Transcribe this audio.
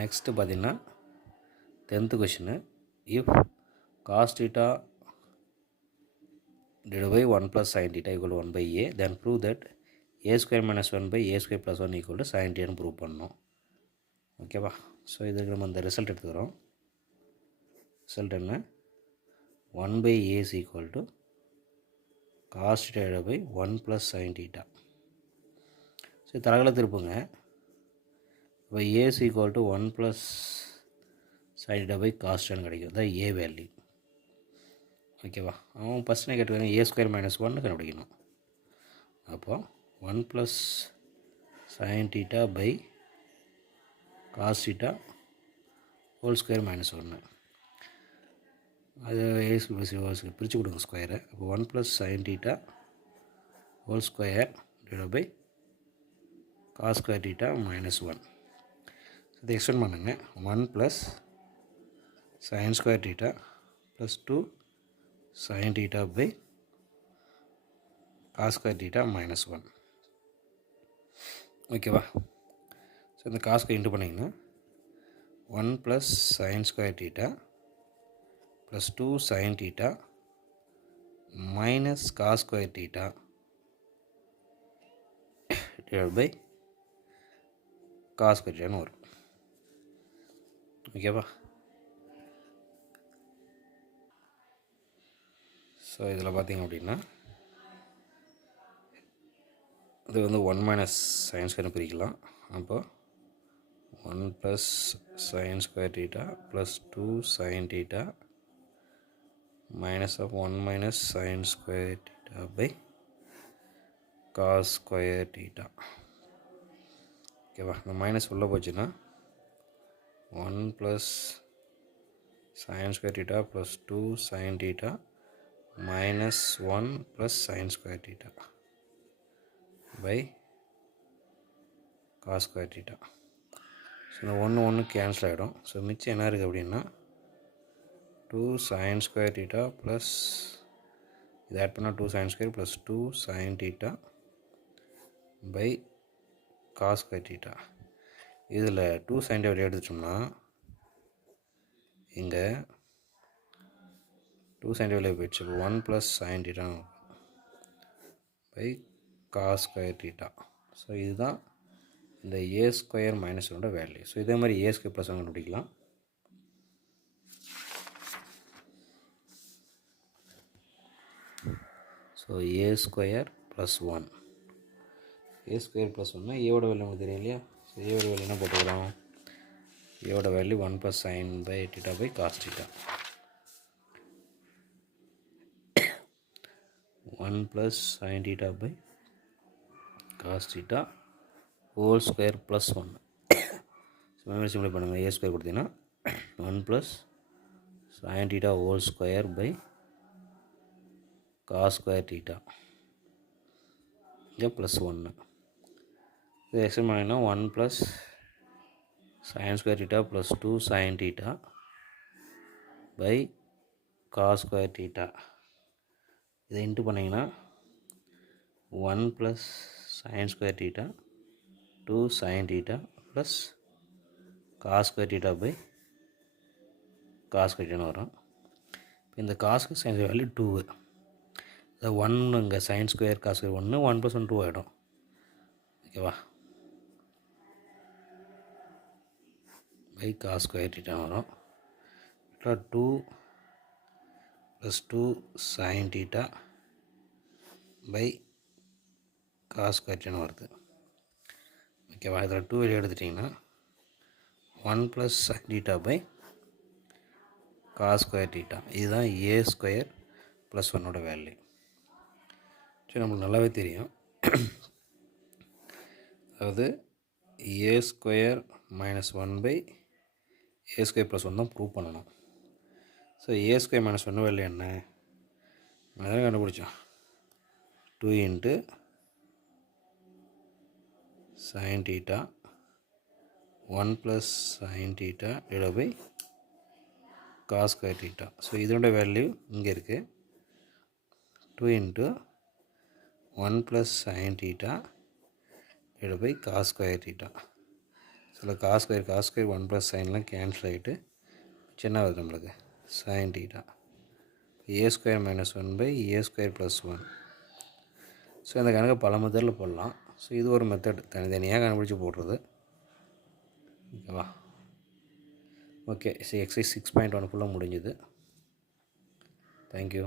Next பார்த்திங்கன்னா 10th question. If cos theta divided by 1 plus sin theta equal to 1 by a, then prove that a square minus 1 by a square plus 1 equal to sin theta ன்னு prove பண்ணணும். ஓகேவா? So இதுக்கு நம்ம இந்த result எடுத்துக்கிறோம். Result என்ன? 1 by a is equal to cos theta divided by 1 plus sin theta. So தலகளை திருப்புங்க. இப்போ a is equal to 1 plus sin theta by cos theta கிடைக்கும். அதான் a வேல்யூ. ஓகேவா? அவன் ஃபஸ்ட் நான் கேட்டுக்கிறேன் a ஸ்கொயர் மைனஸ் 1 கண்டுபிடிக்கணும். அப்போது 1 plus sin theta by cos theta whole square minus 1. அது a ஸ்கொயர் பிரித்து கொடுங்க ஸ்கொயரை. அப்போ 1 plus sin theta whole square divide by cos square theta minus 1. இதை எக்ஸ்டெண்ட் பண்ணுங்க. 1 plus sin square theta plus 2 sin theta by cos square theta minus 1. ஓகேவா? So இந்த காஸ்க்கு இன்ட்டு பண்ணிங்கன்னா 1 plus sin square theta plus 2 sin theta minus cos square theta divide by cos square thetaன்னு வரும். ஓகேவா? So இதில் பார்த்திங்க அப்படின்னா இது வந்து 1 மைனஸ் சைன் ஸ்கொயர்னு பிரிக்கலாம். அப்போ 1 plus sine square theta plus 2 sin theta minus of 1 minus sine square theta by cos square theta. ஓகேவா? இந்த மைனஸ் உள்ளே போச்சுன்னா 1 plus sin square theta plus 2 sin theta minus 1 plus sin square theta by cos square theta. So இந்த 1 cancel ஆகிடும். So மிச்சம் என்ன இருக்குது அப்படின்னா 2 sin ஸ்கொயர் theta ப்ளஸ் இது ஆட் பண்ணால் 2 sin square plus 2 sin theta by cos square theta. இதில் 2 sin theta வெளியே எடுத்துட்டோம்னா இங்கே 2 sin theta வெளியே போயிடுச்சு. இப்போ 1 plus sin theta by cos square theta. So இதுதான் இந்த a square minus 1 value. So இதே மாதிரி a ஸ்கொயர் ப்ளஸ் 1 கண்டுபிடிக்கலாம். So a square plus 1 a square plus 1 ஏவோட வேல்யூ நமக்கு தெரியும் இல்லையா? ஸோ ஏவோட வேல்யூ என்ன போட்டுக்கிறோம்? ஏவோட value 1 plus sine by theta by cos theta. 1 plus sin theta by cos theta whole square plus 1. So memory சிம்பிளை பண்ணுங்கள். a ஸ்கொயர் கொடுத்தீங்கன்னா 1 plus sin theta whole square by cos square theta இங்கே plus 1. இது extend பண்ணிங்கன்னா 1 plus sin square theta plus 2 sin theta by cos square theta. இதை into பண்ணிங்கன்னா 1 plus sin square theta 2 sin theta plus cos square theta by cos square theta வரும். இப்போ இந்த காஸ்க்கு sign value 2. அது 1 இங்கே சைன் ஸ்கொயர் காஸ் ஸ்கொயர் 1 1 + 1 2 ஆகிடும். ஓகேவா? By cos square theta வரும். 2 + 2 sin theta by cos square theta வருது. ஓகேவா? இதில் 2 வெளியே எடுத்துட்டிங்கன்னா 1 plus sin theta by cos square theta. இதுதான் a ஸ்கொயர் ப்ளஸ் 1 வேல்யூ. சரி, நம்மளுக்கு நல்லாவே தெரியும். அதாவது a square minus 1 by a square plus 1 தான் ப்ரூவ் பண்ணணும். So a square minus 1 value என்ன? நான் கண்டுபிடிச்சோம். 2 into sin theta 1 plus sin theta divide by cos square theta. So இதோட வேல்யூ இங்கே இருக்குது. 2 into 1 plus sin theta divide by cos square theta. சில cos square 1 + சைன்லாம் கேன்சல் ஆகிட்டு சின்ன வருது நம்மளுக்கு sin θ. a² - 1/a² + 1. ஸோ இந்த கணக்கை பல மெத்தடில் போடலாம். ஸோ இது ஒரு மெத்தட், தனித்தனியாக கண்டுபிடிச்சி போடுறது. ஓகேவா? ஓகே, ஸோ எக்ஸசைஸ் 6.1 ஃபுல்லாக முடிஞ்சுது. தேங்க்யூ.